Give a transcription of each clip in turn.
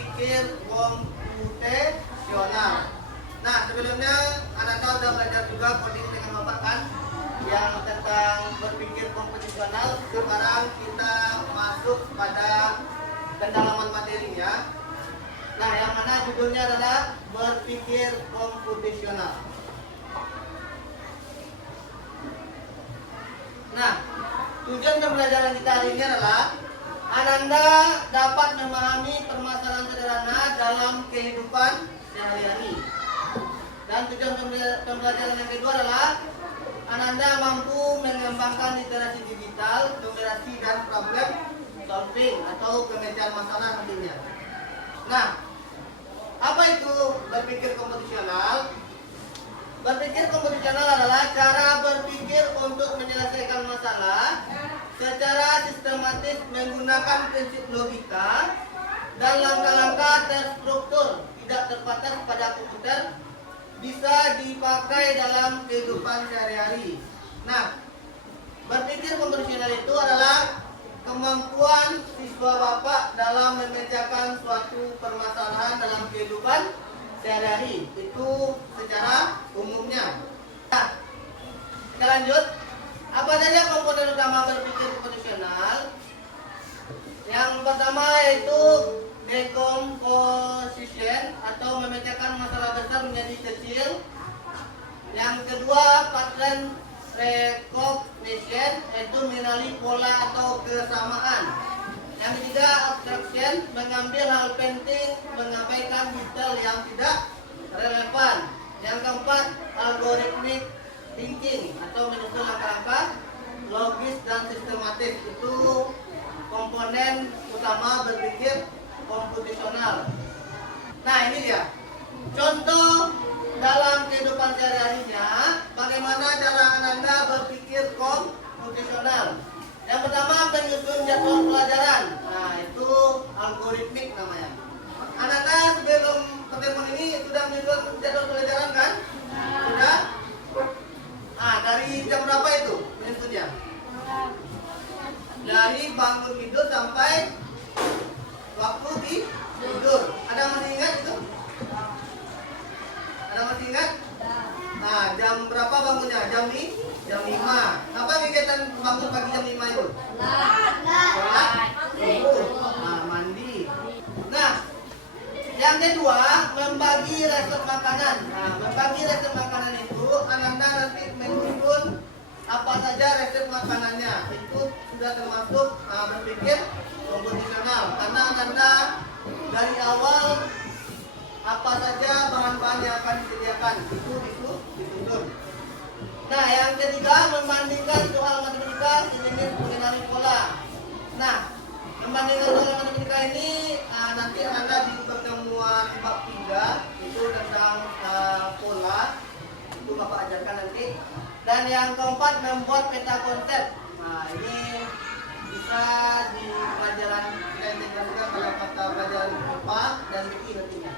berpikir komputasional. Nah, sebelumnya Ananda sudah belajar juga coding dengan Bapak kan? Yang tentang berpikir komputasional. Sekarang kita masuk pada pendalaman materinya. Nah, yang mana judulnya adalah berpikir komputasional. Nah, tujuan pembelajaran kita hari ini adalah Ananda dapat memahami permasalahan sederhana dalam kehidupan sehari-hari. Dan tujuan pembelajaran yang kedua adalah Ananda mampu mengembangkan literasi digital, numerasi dan problem solving atau pemecahan masalah nantinya. Nah, apa itu berpikir komputasional? Berpikir komputasional adalah cara berpikir untuk menyelesaikan masalah secara sistematis menggunakan prinsip logika dan langkah-langkah terstruktur, tidak terbatas pada komputer, bisa dipakai dalam kehidupan sehari-hari. Nah, berpikir komputasional itu adalah kemampuan siswa Bapak dalam memecahkan suatu permasalahan dalam kehidupan sehari-hari. Itu secara umumnya. Nah, kita lanjut. Apa saja komponen utama berpikir komputasional? Yang pertama yaitu decomposition atau memecahkan masalah besar menjadi kecil. Yang kedua pattern recognition, yaitu mengenali pola atau kesamaan. Yang ketiga abstraction, mengambil hal penting, mengabaikan detail yang tidak relevan. Yang keempat algorithmic thinking atau menyusun langkah-langkah logis dan sistematis. Itu komponen utama berpikir komputasional. Nah, ini dia contoh dalam kehidupan sehari-harinya bagaimana cara Ananda berpikir komputasional. Yang pertama menyusun jadwal pelajaran. Nah, itu algoritmik namanya. Ananda sebelum pertemuan ini sudah menyusun jadwal pelajaran kan? Sudah? Dari jam berapa itu menyusunnya? Dari bangun tidur sampai waktu tidur. Ada masih ingat itu? Ada masih ingat? Nah, jam berapa bangunnya? Jam 5. Apa kegiatan bangun pagi jam 5 itu? Sholat. Mandi. Nah, yang kedua, membagi resep makanan. Nah, membagi resep makanan itu Ananda nanti menyusun apa saja resep makanannya. Itu sudah termasuk berpikir komputasional. Karena Ananda dari awal apa saja bahan-bahan yang akan disediakan itu disusun. Nah, yang ketiga membandingkan soal matematika sedikit mengenali pola. Nah, membandingkan soal matematika ini nanti Ananda di pertemuan bab 3 itu tentang pola, itu Bapak ajarkan nanti. Dan yang keempat membuat peta konsep. Nah, ini bisa di pelajaran kita integrasikan pada mata pelajaran IPA dan BI nantinya.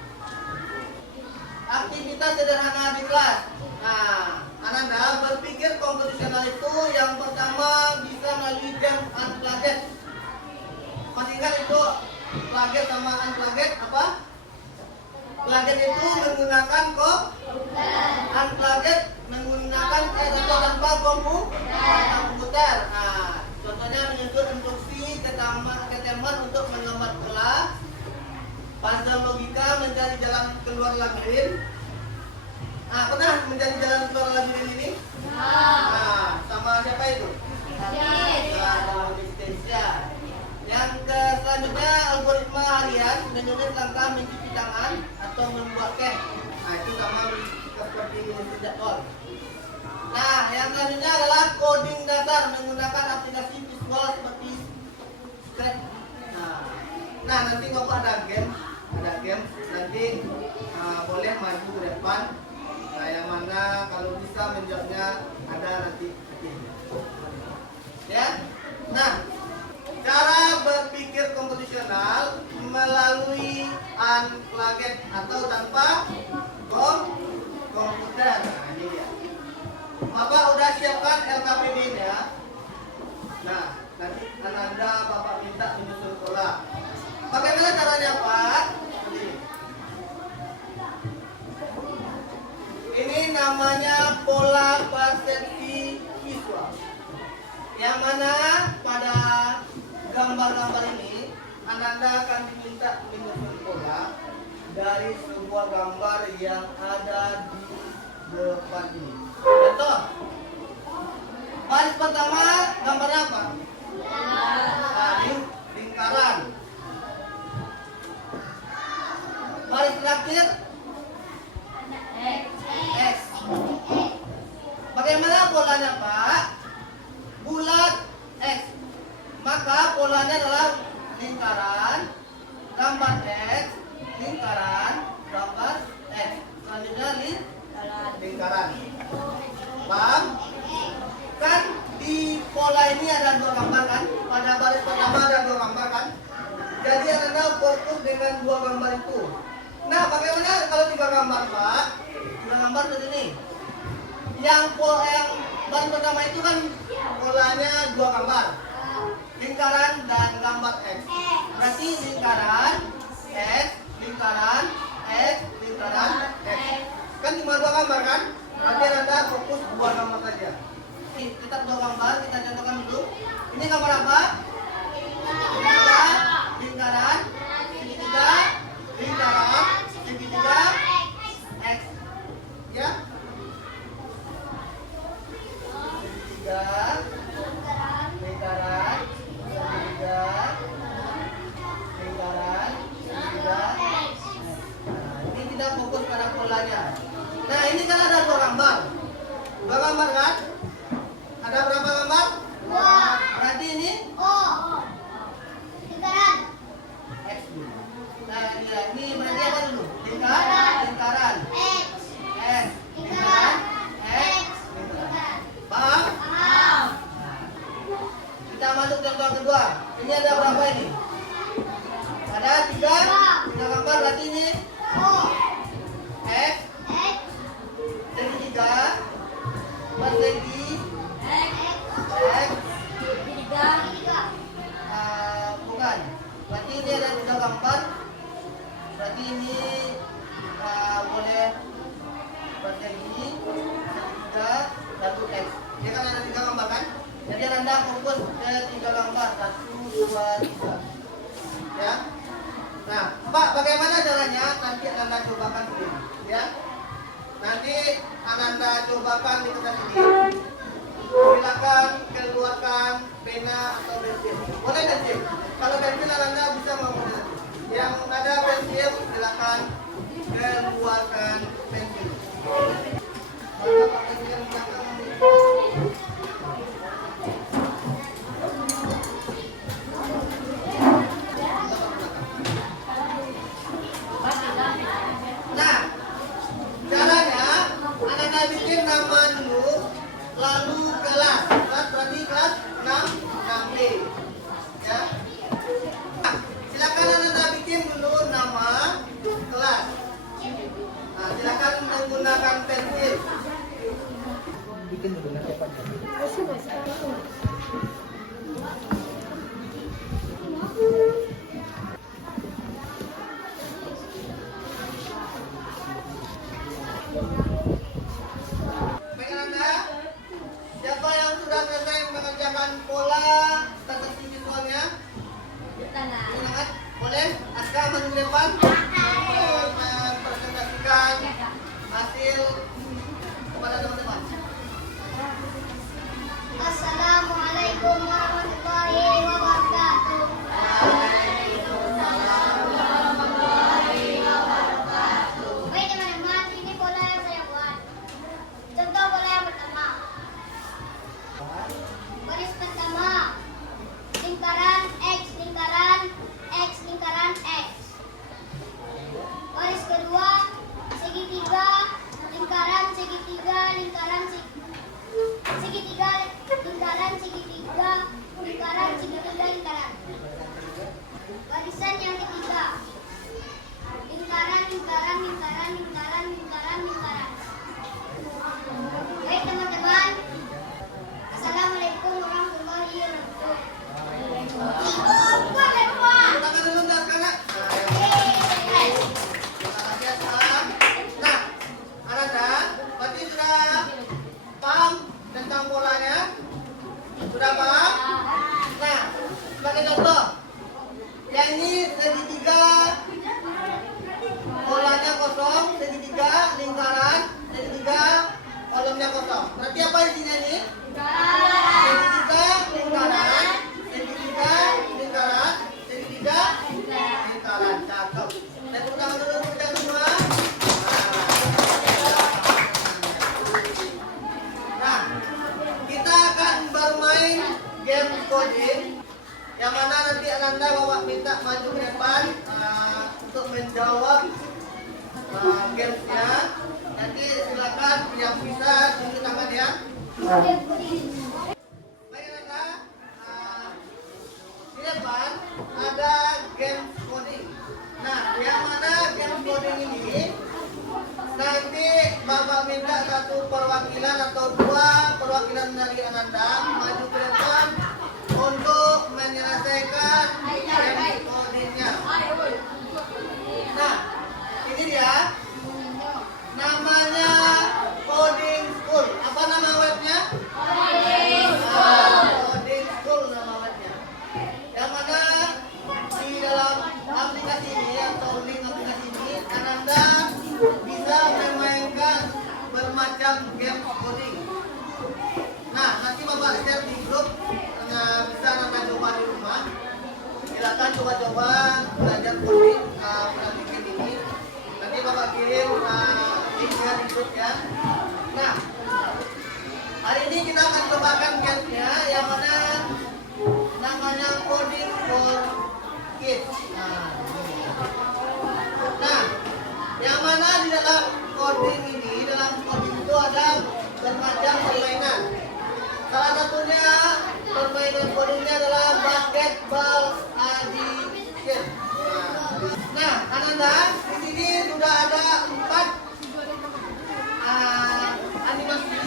Aktivitas sederhana di kelas. Nah, Ananda berpikir komputasional itu yang pertama bisa melalui game unplugged. Masih ingat itu plugged sama unplugged apa? Plugged itu menggunakan unplugged menggunakan atau tanpa komputer. Nah, contohnya menyusun instruksi ke teman untuk menggambar kelas, puzzle logika mencari jalan keluar labirin. Nah, pernah mencari jalan keluar labirin ini? Nah, sama siapa itu? Anastasia. Yang selanjutnya algoritma harian, menulis langkah mencuci tangan atau membuat cake. Nah, itu sama seperti menyusun jadwal. Nah, yang selanjutnya adalah coding dasar menggunakan aplikasi visual seperti Scratch. Nah, nanti Bapak ada game nanti boleh maju ke depan. Nah, yang mana kalau bisa menjawabnya ada nanti. Ya. Nah, cara berpikir komputasional melalui unplugged atau tanpa komputer. Nah, ini dia. Bapak udah siapkan LKPD-nya. Nah, nanti Ananda Bapak minta menyusun pola. Bagaimana caranya, Pak? mana pada gambar-gambar ini Ananda akan diminta menyusun pola dari sebuah gambar yang ada di depan ini. Contoh, baris pertama gambar apa? Lingkaran. Baris terakhir X. Bagaimana polanya, Pak? Bulat X. Maka polanya adalah lingkaran, gambar X, lingkaran, gambar X. Selanjutnya lingkaran. Paham? Kan di pola ini ada dua gambar kan? Pada baris pertama ada dua gambar kan? Jadi Anda fokus dengan dua gambar itu. Nah, bagaimana kalau tiga gambar, Pak? Tiga gambar seperti ini. Yang baris pertama itu kan polanya dua gambar, lingkaran dan gambar X. Berarti lingkaran X, lingkaran X, lingkaran X. Kan cuma dua gambar kan? Nanti Anda fokus dua gambar saja. Kita dua gambar, kita contohkan dulu. Ini gambar apa? Lingkaran, segitiga, lingkaran, segitiga, X. Ya? Segitiga, lingkaran, segitiga, lingkaran, segitiga. Nah, ini kita fokus pada polanya. Nah, ini kan ada dua gambar. Dua gambar kan? Ada berapa gambar? Dua. Berarti ini? Lingkaran. X dulu. Nah, ini berarti apa dulu? Lingkaran. X. Lingkaran. X. Lingkaran. Paham? Paham. Kita masuk contoh kedua. Ini ada berapa ini? Ada tiga gambar, berarti ini X. Segitiga. Persegi. X. Bukan. Berarti ini ada tiga gambar. Berarti ini boleh persegi, segitiga, satu X. Dia kan ada tiga gambar kan? Jadi Anda fokus ke tiga gambar. 1, 2, 3. Ya. Nah, Pak, bagaimana caranya? Nanti Anda cobakan sendiri. Ya. Nanti Anda cobakan di kertas ini. Silakan keluarkan pena atau pensil. Boleh pensil. Kalau pensil Anda bisa menggunakan. Yang ada pensil silakan keluarkan pensil. Maka pakai pensil belakang. Nah, caranya Anda bikin nama dulu, lalu kelas berarti kelas 6B. Ya. Silakan Anda bikin dulu nama kelas. Nah, silakan menggunakan pensil. Bikin dulu nanti Pak. Siapa yang sudah selesai mengerjakan pola tata-tata visualnya? Silakan, boleh Aska maju ke depan mempresentasikan hasil kepada teman-teman. Assalamualaikum warahmatullahi wabarakatuh. Baik teman-teman, ini pola yang saya buat. Contoh pola yang pertama. Baris pertama, lingkaran X, lingkaran X, lingkaran X. Baris kedua, segitiga, lingkaran segitiga, lingkaran segitiga, lingkaran segitiga, lingkaran segitiga, lingkaran. Barisan yang ketiga, lingkaran, lingkaran, lingkaran, lingkaran, lingkaran, lingkaran. Baik teman-teman, assalamualaikum warahmatullahi wabarakatuh. Silakan dulu Kak. Nah, Anda berarti sudah paham tentang polanya? Sudah paham? jawab gamesnya. Nanti silakan yang bisa tunjuk tangan ya. Baik anak-anak, di depan ada game coding. Nah, yang mana game coding ini? Nanti Bapak minta satu perwakilan atau dua perwakilan dari Ananda maju ke depan untuk menyelesaikan game codingnya. Nah, ini dia. Namanya Coding School. Apa nama webnya? Coding School nama webnya. Yang mana di dalam aplikasi ini atau link aplikasi ini Ananda bisa memainkan bermacam game coding. Nah, nanti Bapak share di grup, bisa Ananda coba di rumah. Silakan coba-coba belajar coding bikin ini. Nanti Bapak kirim linknya di grup ya. Nah, hari ini kita akan cobakan gamenya yang mana namanya Coding for Kids. Nah, yang mana di dalam coding ini, dalam coding itu ada bermacam permainan. Salah satunya permainan codingnya adalah basketball addiction. Nah, Ananda, di sini sudah ada 4 animasi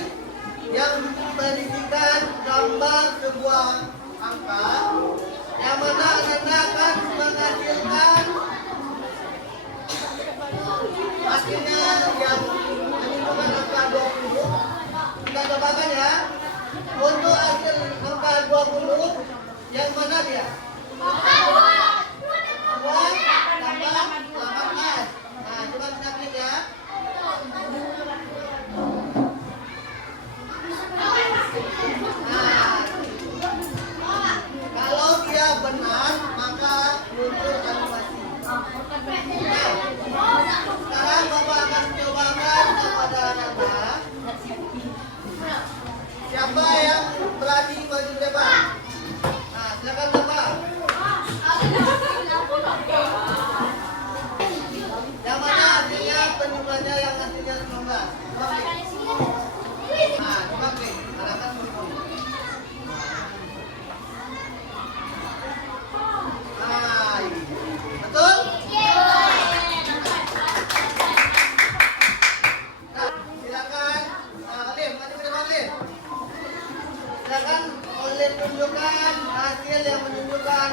yang berisikan gambar sebuah angka, yang mana Ananda akan menghasilkan hasilnya yang menunjukkan angka 20. Kita cobakan ya. Untuk hasil angka 20, yang mana dia? 18. Nah, coba kita klik ya. Nah, kalau dia benar, maka muncul animasi. Nah, sekarang Bapak akan cobakan kepada Ananda. Siapa yang berani maju depan? Nah, silakan Bapak. Yang mana hasilnya penjumlahnya yang hasilnya 19. Nah, coba klik. Arahkan dulu. Nah, betul? Nah, silakan. Olim, maju ke depan, Olim. Silakan Olim tunjukkan hasil yang menunjukkan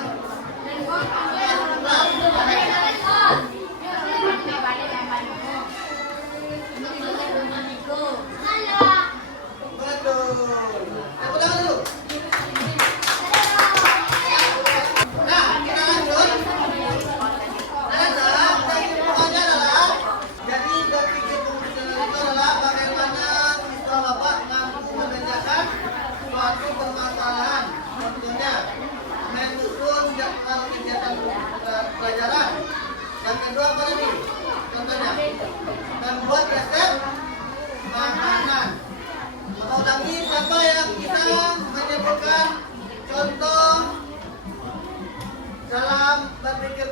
pelajaran. Yang kedua apa tadi? Contohnya membuat resep makanan. Maka ulangi, siapa yang bisa menyebutkan contoh dalam berpikir